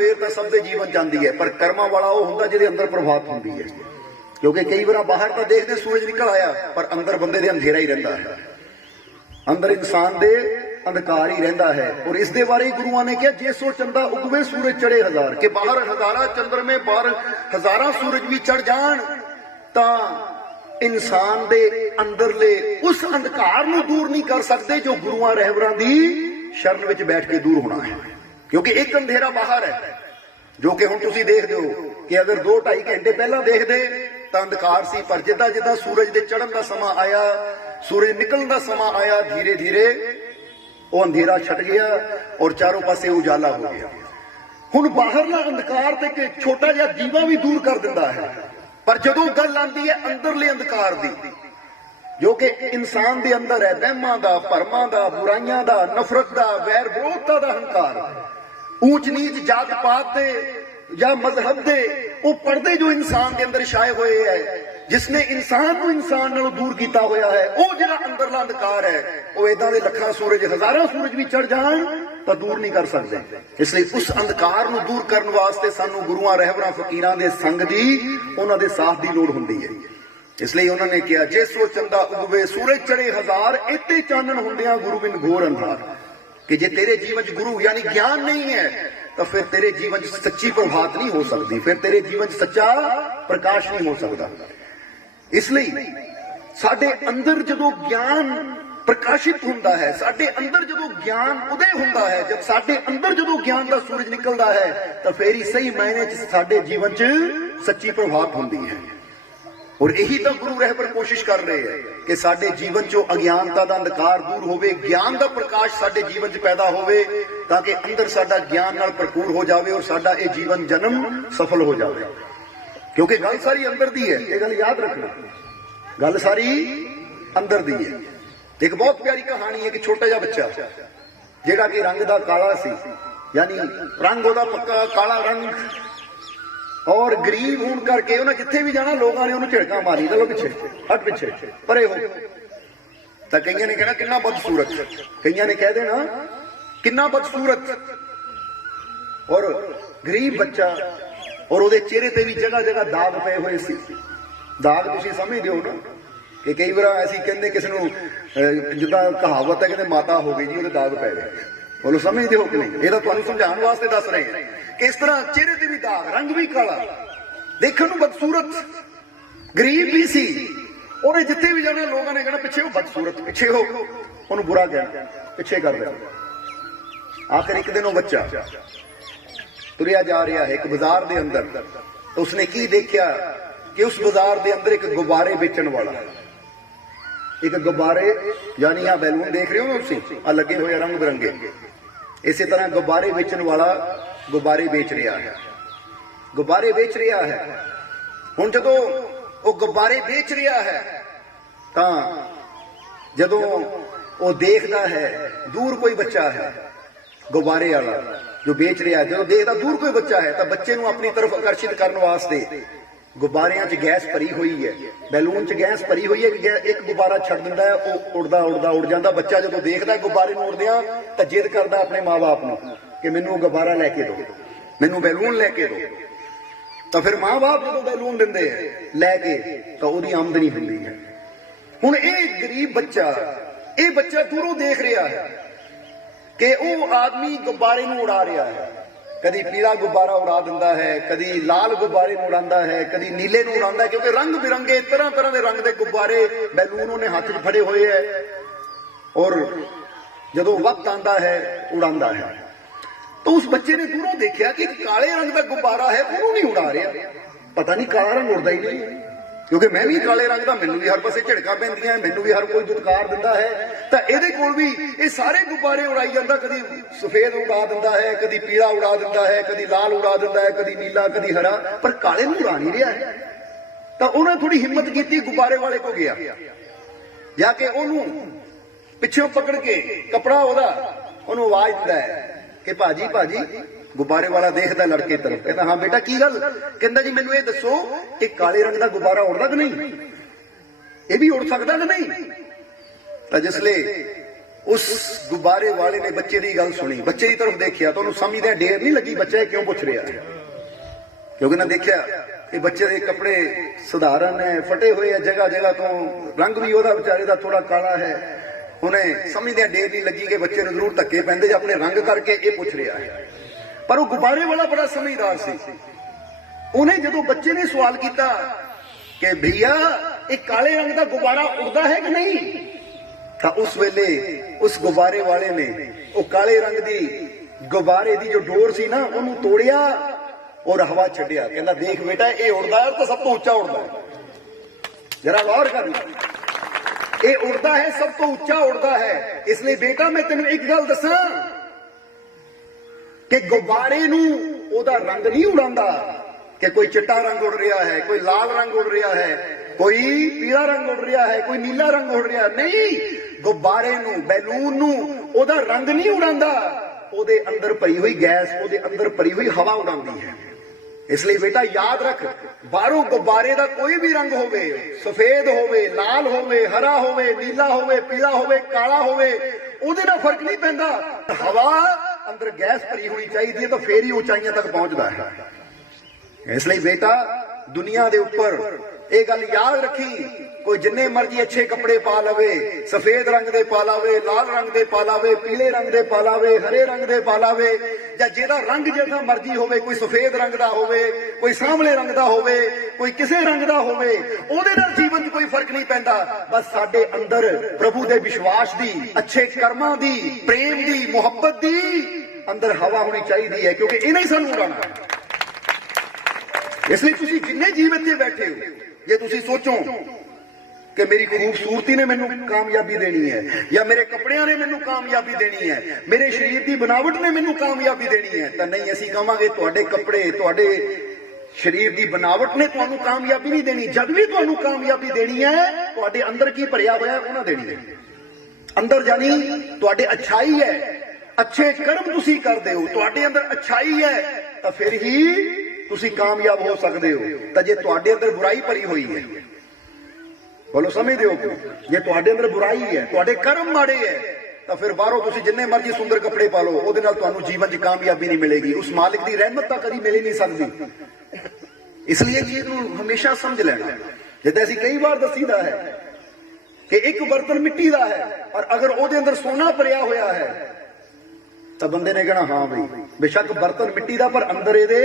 सवेर तो सब दे जीवन जाती है, पर कर्मा वाला वो हुंदा जिहदे अंदर प्रभात होंदी है। क्योंकि कई बार बाहर तो देखते सूरज निकल आया, पर अंदर बंदे दे अंधेरा ही रहिंदा है, अंदर इंसान दे अंधकार ही रहिंदा है। और इस दे बारे गुरुआं ने कहा, जे सो चंदा उगवे सूरज चढ़े हजार, कि बाहर हजारा चंद्रमे बाहर हजारा सूरज भी चढ़ जान तां इंसान दे अंदरले उस अंधकार नूं दूर नहीं कर सकते जो गुरुआं रहबरां दी शरण विच बैठ के दूर होना है। क्योंकि एक अंधेरा बाहर है जो कि हुण तुसीं देखदे हो कि अगर 2-2.5 घंटे पहला देखदे तां अंधकार सी, पर जिद्दां जिद्दां सूरज दे चढ़न दा समा आया, सूरज निकलण दा समा आया, धीरे धीरे वो अंधेरा छट गया और चारों पासे उजाला हो गया। हुण बाहरला अंधकार ते कि छोटा जिहा दीवा भी दूर कर दिंदा है, पर जदों गल आंदी है अंदरले अंधकार दी जो कि इंसान दे अंदर है, वहमां दा, भरमां दा, बुराइयां दा, नफरत दा, वैर विरोधता दा हंकार, ऊंच नीच जात पात दे या मजहब दे वो पर्दे जो इंसान के अंदर छाए हुए है, जिसने इंसान को इंसान नालों दूर किया हुआ है, वो जिहड़ा अंदरला अंधकार है वो इदां दे लखां सूरज हजारां सूरज भी चढ़ जान तो दूर नहीं कर सकते। इसलिए उस अंधकार नूं दूर करने वास्ते सानू गुरुआं रहबरां फकीरां दे संग दी, उन्हां दे साथ दी लोड़ हुंदी है। इसलिए उन्होंने कहा, जिस वो चंदा उगवे सूरज चढ़े हजार, इत्ते चानन हुंदियां गुरु बिन घोर अंधार, कि जे तेरे जीवन च गुरु यानी ज्ञान नहीं है तो फिर तेरे जीवन च सच्ची प्रभात नहीं हो सकती, फिर तेरे जीवन च सच्चा प्रकाश नहीं हो सकता। इसलिए साडे अंदर जदों ज्ञान प्रकाशित हुंदा है, साडे अंदर जदों ज्ञान उदय हुंदा है, जब साडे अंदर जदों ज्ञान दा सूरज निकलदा है तो फिर ही सही मायने च साडे जीवन च सच्ची प्रभात हुंदी है। और यही तो गुरु रहबर कोशिश कर रहे हैं कि साडे जीवन चो अज्ञानता दा अंधकार दूर होवे, ज्ञान दा प्रकाश साडे जीवन च पैदा होवे, ताकि अंदर साडा ज्ञान नाल भरपूर हो जावे और साडा ये जीवन जन्म सफल हो जावे। क्योंकि गल सारी अंदर दी है, ये गल याद रखना, गल सारी अंदर दी है। एक बहुत प्यारी कहानी है कि छोटा जिहा बच्चा जिहड़ा कि रंग दा काला सी, यानी रंग ओहदा पक्का काला रंग, और गरीब होने करके उन्हें जिथे भी जाना लोगों ने उन्हें झिड़का मारी, चलो पिछे हट पिछे परे हो, तो कई ने कहना कितना बदसूरत, कई ने कह देना कितना बदसूरत। और गरीब बच्चा और ਉਹਦੇ चेहरे ते भी जगह जगह दाग पे हुए सी। दाग तुसीं समझदे हो ना कि कई बार ऐसी कहते किसी नूं जिद्दां कहावत है कि माता हो गई जी ਉਹਦੇ दाग पै गए, बोलो समझदे हो कि नहीं? ये तो तुहानूं समझाउण वास्ते दस रहे हैं कि इस तरह चेहरे ते भी दाग, रंग भी काला, देखण नूं बदसूरत, गरीब भी सी, ਉਹਨੇ जिथे भी जाना लोगों ने कहना पिछे हो बदसूरत, पिछे हो, ਉਹਨੂੰ बुरा कहना, पिछे कर देना। आखिर एक दिन वो बच्चा तुरिया जा रहा है एक बाजार के अंदर, तो उसने की देखा कि उस बाजार के अंदर एक गुब्बारे बेचण वाला, एक गुब्बारे यानी यहाँ बैलून देख रहे हो ना तुसीं, आ लगे हुए रंग बिरंगे, इसी तरह गुब्बारे बेचण वाला गुब्बारे बेच रहा है, गुब्बारे बेच रहा है। हुण जदों वो गुब्बारे बेच रहा है तां जदों वो देखता है दूर कोई बच्चा है गुब्बारे वाला जो बेच रहा है, जो देखता दूर कोई बच्चा है तो बच्चे नूं अपनी तरफ आकर्षित करने वास्ते गुब्बारियां च गैस भरी हुई है, बैलून च गैस भरी हुई है कि एक गुब्बारा छड्ड दिंदा है, वो उड़दा उड़दा उड़ जाता। बच्चा जो देखता है गुब्बारे नूं उड़दियां तो जिद करता अपने माँ बाप नूं कि मैनूं गुब्बारा लैके दो, मैनूं बैलून लैके दो। तो फिर माँ बाप जो बैलून दिंदे लैके तो उसदी आमदनी हुंदी है। हुण ये गरीब बच्चा, ये बच्चा दूरों देख रहा है कि वो आदमी गुब्बारे नूं उड़ा रहा है, कदी पीला गुब्बारा उड़ा दिंदा है, कदी लाल गुब्बारे नूं उड़ांदा है, कदी नीले नूं उड़ांदा है, क्योंकि रंग बिरंगे तरह तरह के रंग के गुब्बारे बैलून उन्हें हाथ च फड़े हुए है, और जदों वक्त आंदा है उड़ांदा है। तो उस बच्चे ने दूरों देखा कि काले रंग का गुब्बारा है, वो नहीं उड़ा रहा, पता नहीं काला रंग उड़दा ही नहीं, क्योंकि मैं भी काले रंग का, मैनूं भी हर पासे झिड़का पैंदियां, मैनूं भी हर कोई दुत्कार दिंदा है, तो इहदे कोल भी ये सारे गुब्बारे उड़ाई जांदा, कदी सफेद उड़ा दिंदा है, कदी पीला उड़ा दिंदा है, कदी लाल उड़ा दिंदा है, कदी नीला, कदी हरा, पर काले नूं उड़ा नहीं रहा है। तो उन्हें थोड़ी हिम्मत की, गुब्बारे वाले को गया, जाके उन्होंने पिछों पकड़ के कपड़ा ओहदा उन्होंने आवाज दिंदा है कि भाजी भाजी, गुब्बारे वाला देखता लड़के तरफ, कहता हाँ बेटा की गल, कहता जी मैनूं ये दसो कि काले रंग का गुब्बारा उड़दा कि नहीं, ये भी उड़ सकता कि नहीं? तो जिसले उस गुब्बारे वाले ने बच्चे की गल सुनी, बच्चे की तरफ देखिया तो समझदे ढेर नहीं लगी बच्चा क्यों पुछ रहा है, क्योंकि ना देखिया कि बच्चे के कपड़े साधारण है, फटे हुए है जगह जगह तो, रंग भी वह बेचारे का थोड़ा काला है। उन्हें समझदे ढेर नहीं लगी कि बच्चे ने जरूर धक्के पैंदे जो अपने रंग करके ये पुछ रहा है। पर वो गुब्बारे वाला बड़ा समझदार सी, उन्हें जो बच्चे ने सवाल किया कि भैया एक काले रंग का गुब्बारा उड़ता है कि नहीं, तो उस वेले उस गुब्बारे वाले ने वो काले रंग की गुब्बारे की जो डोर सी ना उन्होंने तोड़िया और हवा छड्डिया, कहना देख बेटा ये उड़ता है तो सब तो उच्चा उड़ता है, जरा गौर करना, ये उड़ता है सब तो उच्चा उड़ता है। इसलिए बेटा मैं तेन एक गल दसा कि गुब्बारे नूं ओदा रंग नहीं उड़ांदा कि कोई चिट्टा रंग उड़ रहा है, कोई लाल रंग उड़ रहा है, कोई पीला रंग उड़ रहा है, कोई नीला रंग उड़ रहा है, नहीं, गुब्बारे नूं बैलून नूं ओदा रंग नहीं उड़ांदा, ओदे अंदर भरी हुई गैस, ओदे अंदर भरी हुई हवा उड़ांदी है। इसलिए बेटा याद रख, बाहरों गुब्बारे का कोई भी रंग होवे, सफेद होवे, लाल होवे, हरा होवे, नीला होवे, पीला होवे, काला होवे, ओदे नाल फर्क नहीं पैंदा, हवा अंदर गैस भरी होनी चाहिए तो फिर ही ऊंचाइयां तक पहुंचता है। इसलिए बेटा दुनिया के ऊपर एक गल याद रखी, कोई जिन्ने मर्जी अच्छे कपड़े पा लवे, सफेद रंग दे पा लावे, लाल रंग दे पा लावे, पीले रंग दे पा लावे, हरे रंग दे पा लावे, या जेदा रंग जिदा मर्जी होवे, कोई सफेद रंग दा होवे, कोई सांवले रंग दा होवे, कोई किसे रंग दा होवे, ओदे नाल जीवन च कोई फर्क नहीं पैंदा। बस साडे अंदर प्रभु दे विश्वास दी, अच्छे कर्मां दी, प्रेम दी, मुहब्बत दी अंदर हवा होनी चाहिए है, क्योंकि इन्हें ही सानू उड़ाना है। इसलिए तुसीं जिन्ने जीव इत्थे बैठे हो, जे तुसीं सोचो कि मेरी खूबसूरती ने मैनू कामयाबी देनी है, या मेरे कपड़ियां ने मैनू कामयाबी देनी है, मेरे शरीर की बनावट ने मैनू कामयाबी देनी है, तो नहीं, असीं कहांगे तुहाडे कपड़े, तुहाडे शरीर की बनावट ने तुहानू कामयाबी नहीं देनी। जब भी तुहानू कामयाबी देनी है, तुहाडे अंदर की भरिया होया उन्हां देनी है। अंदर जानी तुहाडे अच्छाई है, अच्छे कर्म तुसीं करदे हो, तुहाडे अंदर अच्छाई है, तो फिर ही तुसीं कामयाब हो सकते हो। तो जे तुहाडे अंदर बुराई भरी हुई है, बोलो समझते हो, जे तुहाडे अंदर बुराई है, तुहाडे कर्म माड़े है, तो फिर बाहरों तुसीं जिन्ने मर्जी सुंदर कपड़े पा लो, उहदे नाल तुहानू जीवन च कामयाबी नहीं मिलेगी, उस मालिक की रहमत तो कभी मिल ही नहीं सकती। इसलिए चीज नूं हमेशा समझ लेना। जिद्दां असीं कई बार दसीदा है कि एक बर्तन मिट्टी का है और अगर उहदे अंदर सोना भरिया होया है, तो बंदे ने कहना हाँ भाई बेशक बर्तन मिट्टी का पर अंदर इहदे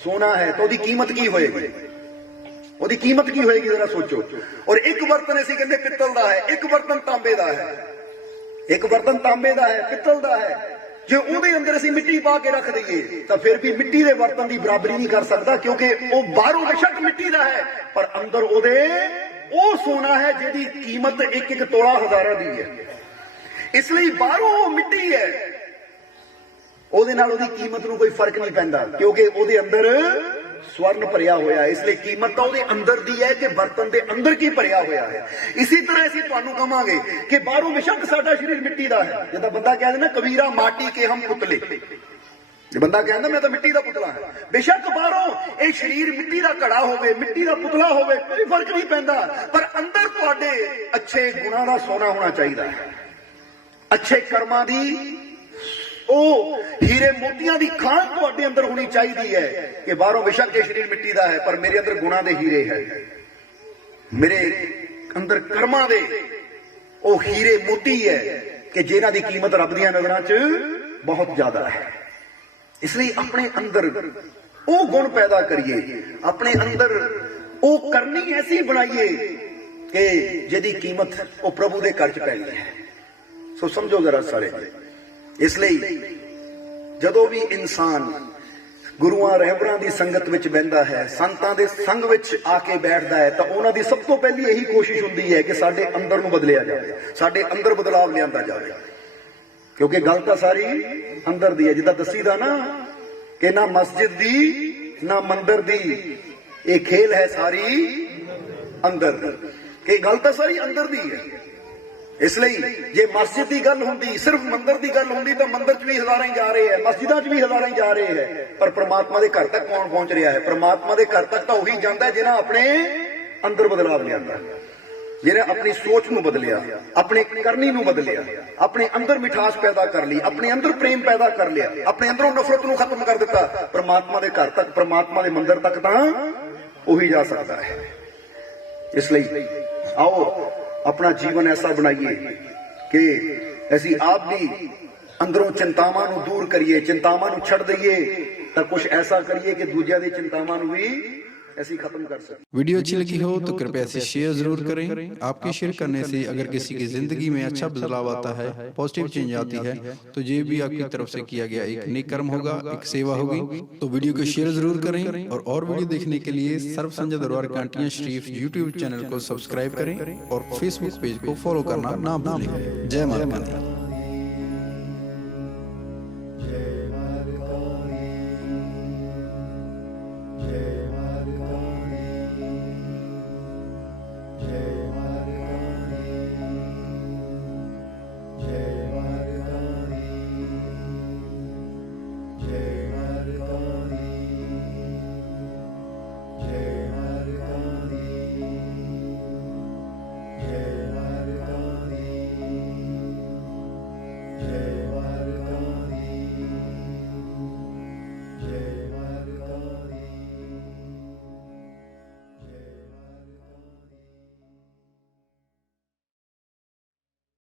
सोना है, तो कीमत की होएगी, ओदी कीमत की होएगी जरा सोचो। और एक बर्तन असीं कहंदे पित्तल दा है, एक बर्तन तांबे दा है, एक बर्तन तांबे दा है, पित्तल दा है, जे उहदे अंदर असीं मिट्टी पा के रख दईए तो फिर भी मिट्टी दे बर्तन की बराबरी नहीं कर सकता, क्योंकि वो बाहरों बेशक मिट्टी दा है पर अंदर उहदे वो सोना है जिहदी कीमत एक एक तोला हजारां दी है। इसलिए बाहरों मिट्टी है, ਉਹਦੇ ਨਾਲ ਉਹਦੀ ਕੀਮਤ ਨੂੰ ਕੋਈ ਫਰਕ ਨਹੀਂ ਪੈਂਦਾ, ਕਿਉਂਕਿ ਉਹਦੇ ਅੰਦਰ स्वर्ण भरिया होया है। इसलिए कीमत तो ਉਹਦੇ अंदर दी है कि बर्तन के अंदर की भरिया होया है। इसी तरह असीं तुहानू कहांगे कि बाहरों बेशक साडा शरीर मिट्टी का है, जिद्दां बंदा कहदा ना कबीरा माटी के हम पुतले, बंदा कहता मैं तो मिट्टी का पुतला है, बेशक बाहरों ये शरीर मिट्टी का घड़ा होवे, मिट्टी का पुतला होवे, कोई फर्क नहीं पैंदा, पर अंदर तुहाडे अच्छे गुणां दा सोना होना चाहिए, अच्छे कर्मां दी हीरे मोतियां दी खान तुहाडे अंदर होनी चाहिए है कि बाहरों बेशक ये शरीर मिट्टी का है पर मेरे अंदर गुणा दे हीरे है, मेरे अंदर कर्मां दे ओ हीरे मोती है कि जिन्हां दी कीमत रब दीयां नज़रां च बहुत ज्यादा है। इसलिए अपने अंदर ओ गुण पैदा करिए, अपने अंदर ओ करनी ऐसी बनाइए कि जिहदी कीमत ओ प्रभु दे घर च पैनी है। सो समझो जरा सारे। इसलिए जदों भी इंसान गुरुआं रहबरां दी संगत विच बहिंदा है, संतां दे संग विच आके बैठदा है, तो उन्हां दी सब तो पहली यही कोशिश हुंदी है कि साडे अंदर नूं बदलिया जाए, साडे अंदर बदलाव लिआंदा जाए, क्योंकि गल तां सारी अंदर दी है। जिद्दां दसीदा ना कि ना मस्जिद दी ना मंदिर दी, ये खेल है सारी अंदर दी, कि गल तां सारी अंदर दी है। इसलिए जे मस्जिद की गल होंदी, सिर्फ मंदिर की गल होंदी, तो मंदिर च भी हजारां ही जा रहे हैं, मस्जिदां च भी हजारां ही जा रहे हैं, पर परमात्मा के घर तक कौन पहुंच रहा है? परमात्मा के घर तक तो वही जाता है जिन्हें अपने अंदर बदलाव लिया। ਜਿਹਨੇ ਆਪਣੀ ਸੋਚ ਨੂੰ ਬਦਲਿਆ, ਆਪਣੇ ਕਰਨੀ ਨੂੰ ਬਦਲਿਆ, ਆਪਣੇ ਅੰਦਰ ਮਿਠਾਸ ਪੈਦਾ ਕਰ ਲਈ, ਆਪਣੇ ਅੰਦਰ ਪ੍ਰੇਮ ਪੈਦਾ ਕਰ ਲਿਆ, ਆਪਣੇ ਅੰਦਰੋਂ ਨਫ਼ਰਤ ਨੂੰ ਖਤਮ ਕਰ ਦਿੱਤਾ, परमात्मा ਦੇ ਘਰ ਤੱਕ, परमात्मा ਦੇ ਮੰਦਿਰ ਤੱਕ ਤਾਂ ਉਹੀ ਜਾ ਸਕਦਾ ਹੈ। ਇਸ ਲਈ आओ अपना जीवन ऐसा बनाइए कि ਅਸੀਂ ਆਪ ਵੀ ਅੰਦਰੋਂ ਚਿੰਤਾਵਾਂ ਨੂੰ ਦੂਰ ਕਰੀਏ, ਚਿੰਤਾਵਾਂ ਨੂੰ ਛੱਡ ਦਈਏ, ਤਾਂ ਕੁਝ ਐਸਾ ਕਰੀਏ ਕਿ ਦੂਜਿਆਂ ਦੀ ਚਿੰਤਾਵਾਂ ਨੂੰ ਵੀ ऐसी खत्म कर सकते। वीडियो अच्छी लगी हो तो कृपया इसे शेयर जरूर करें। आपके शेयर करने से अगर किसी की जिंदगी में अच्छा बदलाव आता है, पॉजिटिव चेंज आती है, तो ये भी आपकी तरफ से किया गया एक नेक कर्म होगा, एक सेवा होगी। तो वीडियो को शेयर जरूर करें और वीडियो देखने के लिए सर्व संजय दरबार कांटियां शरीफ यूट्यूब चैनल को सब्सक्राइब करें और फेसबुक पेज को फॉलो करना ना भूलें। जय माता दी।